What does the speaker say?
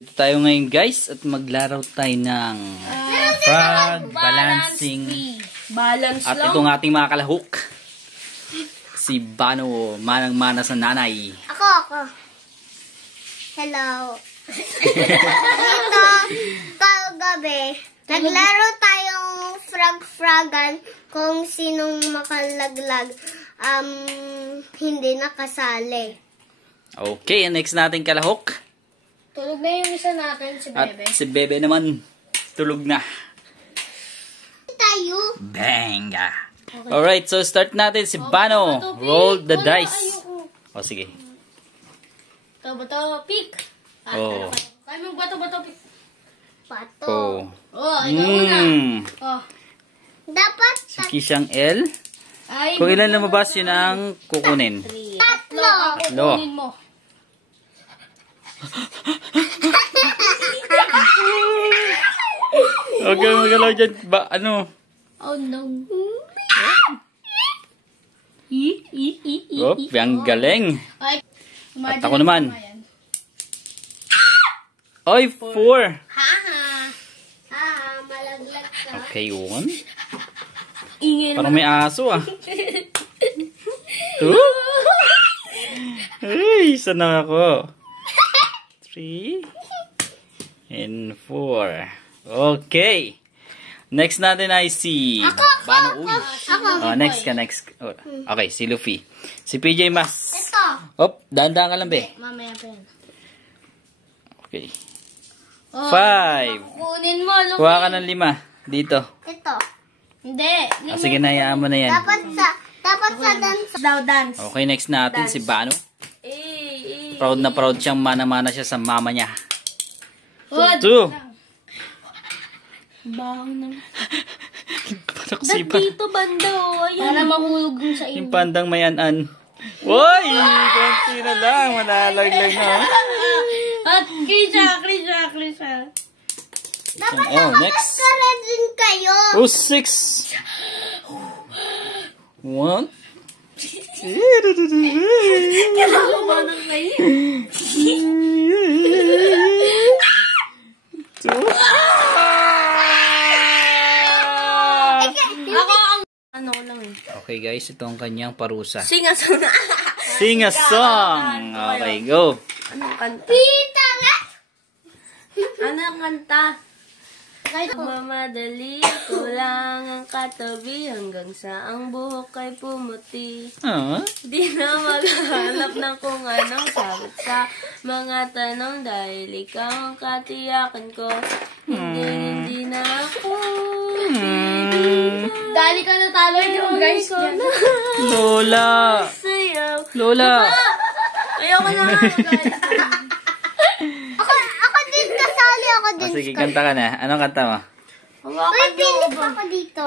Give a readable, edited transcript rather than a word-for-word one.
Dito tayo ngayon guys at maglaro tayo ng frog balancing. Balance at lang. itong ating mga kalahok. Si Bano, manang-mana sa nanay. Ako. Hello. Dito, kagabi, naglaro tayong frog-frogan kung sinong makalaglag hindi nakasali. Okay, next nating kalahok. Tulog na yung isa natin, si At Bebe. si Bebe naman, tulog na. Tayo. Benga. Alright, so start natin si Bano. Roll the dice. O sige. Bato, pick. Oh. Kaya mong bato, pick. Pato. Oh. Oh, ikaw muna. Oh. Dapat Si Kishang L. Ay, Kung ilan lumabas, yun ang kukunin. tatlo. Tatlo. kukunin mo. Huwag kang magalaw dyan. Ano? Oh, no. Oh, ang galing. Ay, At ako naman. Oy, 4. Malaglag ka. Okay, 1. Ingin Parang may aso ah. 2. Ay, sana ako. 3. And 4. Okay. Next natin ay si Bano. Uy. Oh, next ka. Oh, okay, si Luffy. Si PJ Mas. Ito. Hop, dahan-dahan ka lang, be. Mamaya pa yan. Okay. Oh, 5. kukunin mo, Luffy. Kuha ka ng 5. Dito. Ito. Hindi. Sige na, hayaan mo na yan. Dapat sa dance. Daw dance. Okay, next natin si Bano. Eh. Proud na proud siyang mana-mana siya sa mama niya. 2. Baho naman. Ba't Ba't dito banda, oh? Ayan. Para mahulog dun sa Yung inyo. pandang mayanan. Uy! Konti na lang. Malalaglag na. At Krisha. Dapat Oh, next. nakakara din kayo. Oh, 6. 1. Kumanang sa'yo. 2. Ako ang... Ano ko lang eh. Okay guys, ito ang kanyang parusa. Sing-a-song. Sing a song! Okay, go. Anong kanta? Pita nga. Anong kanta? Mamadali ko lang ang katabi hanggang sa ang buhok ay pumuti. Ah? Di na maghanap ng kung anong sagot sa mga tanong dahil ikaw ang katiyakan ko. Hindi na ako. Dali ka na talo yung guys. Lola! Sayaw. Lola! Ayoko na nga guys. Ako din kasali ako din. Oh, sige, kanta ka na. Anong kanta mo? Hawakan May mo pilit ba? ako dito.